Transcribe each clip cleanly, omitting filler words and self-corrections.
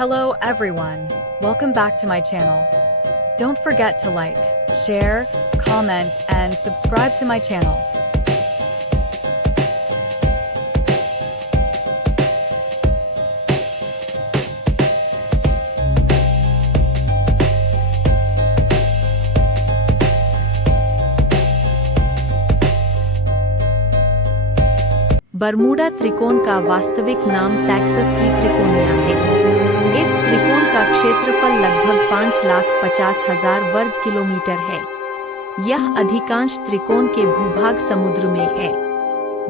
Hello everyone, welcome back to my channel. Don't forget to like, share, comment and subscribe to my channel. Bermuda त्रिकोण का वास्तविक नाम Texas की त्रिकोणिया है। इस त्रिकोण का क्षेत्रफल लगभग 5,50,000 वर्ग किलोमीटर है। यह अधिकांश त्रिकोण के भूभाग समुद्र में है।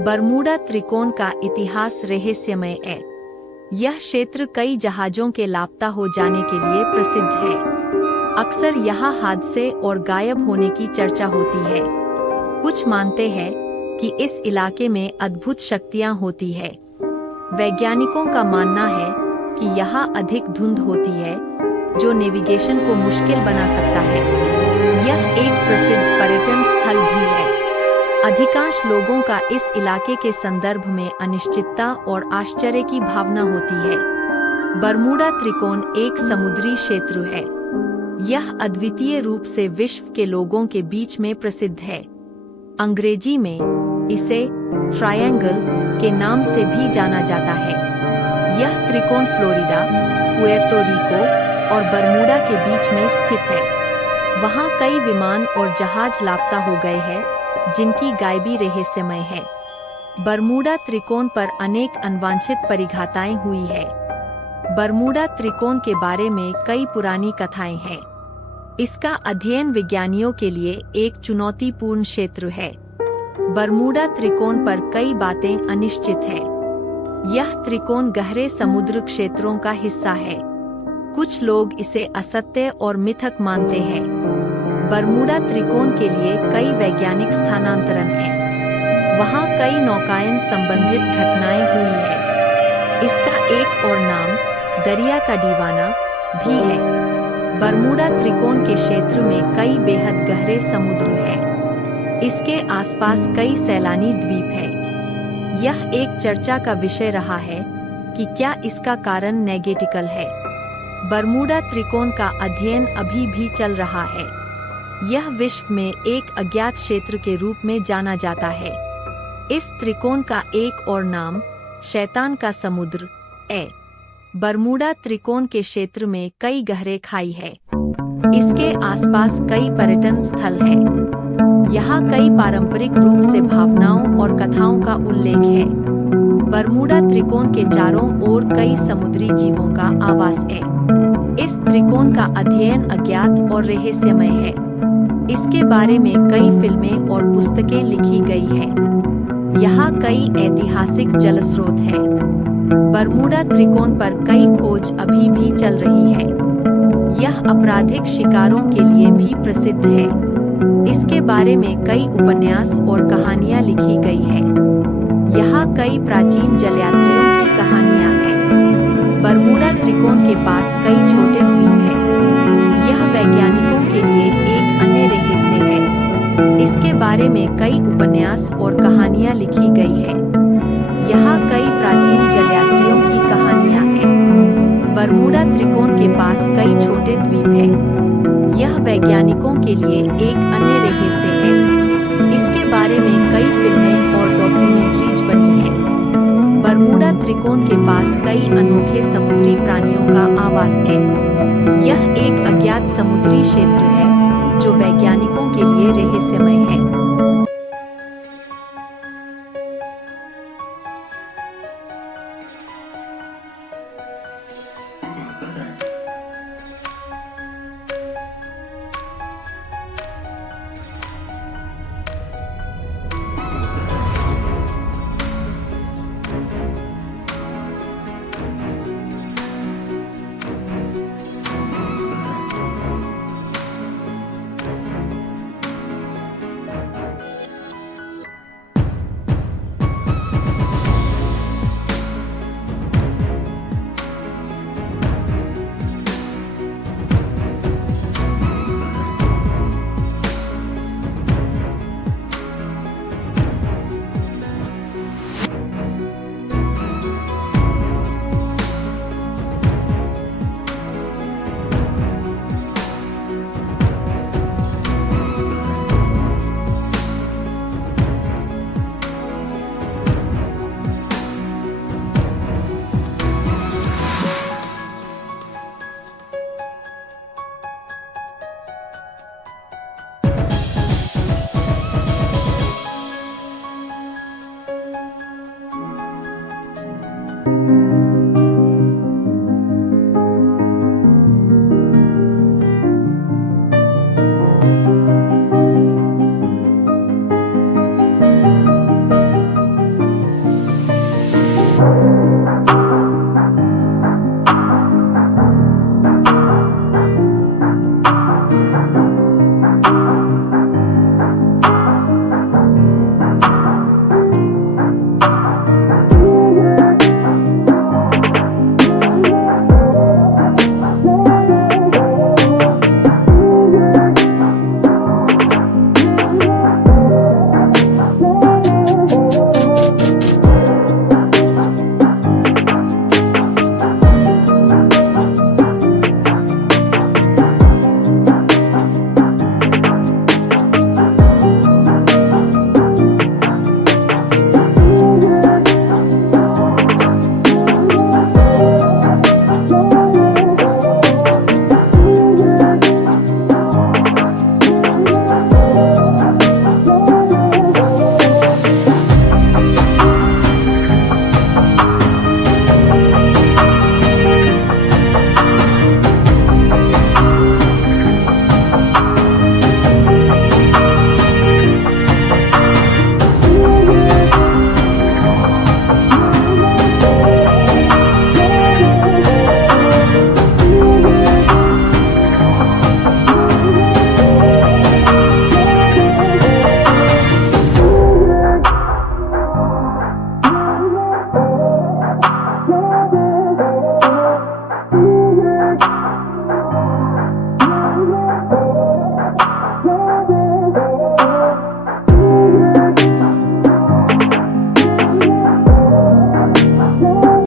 बरमूडा त्रिकोण का इतिहास रहस्यमय है। यह क्षेत्र कई जहाजों के लापता हो जाने के लिए प्रसिद्ध है। अक्सर यहाँ हादसे और गायब होने की चर्चा होती है। कुछ मानते हैं कि इस इलाके में अद्भुत शक्तियां होती है। वैज्ञानिकों का मानना है कि यहाँ अधिक धुंध होती है, जो नेविगेशन को मुश्किल बना सकता है। यह एक प्रसिद्ध पर्यटन स्थल भी है। अधिकांश लोगों का इस इलाके के संदर्भ में अनिश्चितता और आश्चर्य की भावना होती है। बरमूडा त्रिकोण एक समुद्री क्षेत्र है। यह अद्वितीय रूप से विश्व के लोगों के बीच में प्रसिद्ध है। अंग्रेजी में इसे ट्रायंगल के नाम से भी जाना जाता है। यह त्रिकोण फ्लोरिडा, पुएर्तो रिको और बरमूडा के बीच में स्थित है। वहाँ कई विमान और जहाज लापता हो गए हैं, जिनकी गायबी रहस्यमय है। बरमूडा त्रिकोण पर अनेक अनवांछित परिघटनाएं हुई है। बरमूडा त्रिकोण के बारे में कई पुरानी कथाएं हैं। इसका अध्ययन विज्ञानियों के लिए एक चुनौतीपूर्ण क्षेत्र है। बरमूडा त्रिकोण पर कई बातें अनिश्चित हैं। यह त्रिकोण गहरे समुद्र क्षेत्रों का हिस्सा है। कुछ लोग इसे असत्य और मिथक मानते हैं। बरमूडा त्रिकोण के लिए कई वैज्ञानिक स्थानांतरण हैं। वहाँ कई नौकायन संबंधित घटनाएं हुई है। इसका एक और नाम दरिया का दीवाना भी है। बरमूडा त्रिकोण के क्षेत्र में कई बेहद गहरे समुद्र हैं। इसके आसपास कई सैलानी द्वीप हैं। यह एक चर्चा का विषय रहा है कि क्या इसका कारण नेगेटिकल है। बरमूडा त्रिकोण का अध्ययन अभी भी चल रहा है। यह विश्व में एक अज्ञात क्षेत्र के रूप में जाना जाता है। इस त्रिकोण का एक और नाम शैतान का समुद्र है। बरमूडा त्रिकोण के क्षेत्र में कई गहरे खाई है। इसके आसपास कई पर्यटन स्थल हैं। यहाँ कई पारंपरिक रूप से भावनाओं और कथाओं का उल्लेख है। बरमूडा त्रिकोण के चारों ओर कई समुद्री जीवों का आवास है। इस त्रिकोण का अध्ययन अज्ञात और रहस्यमय है। इसके बारे में कई फिल्में और पुस्तकें लिखी गई हैं। यहाँ कई ऐतिहासिक जलस्रोत हैं। बरमूडा त्रिकोण पर कई खोज अभी भी चल रही है। यह आपराधिक शिकारों के लिए भी प्रसिद्ध है। इसके बारे में कई उपन्यास और कहानियां लिखी गई हैं। यहाँ कई प्राचीन जलयात्रियों की कहानियां हैं। बरमूडा त्रिकोण के पास कई छोटे द्वीप हैं। यह वैज्ञानिकों के लिए एक अन्य रहस्य है। इसके बारे में कई उपन्यास और कहानियां लिखी गई हैं। यहाँ कई प्राचीन जलयात्रियों की कहानियां हैं। बरमूडा त्रिकोण के पास कई छोटे द्वीप हैं। यह वैज्ञानिकों के लिए एक अन्य रहस्य है। इसके बारे में कई फिल्में और डॉक्यूमेंट्रीज बनी हैं। बरमूडा त्रिकोण के पास कई अनोखे समुद्री प्राणियों का आवास है। यह एक अज्ञात समुद्री क्षेत्र है, जो वैज्ञानिकों के लिए रहस्यमय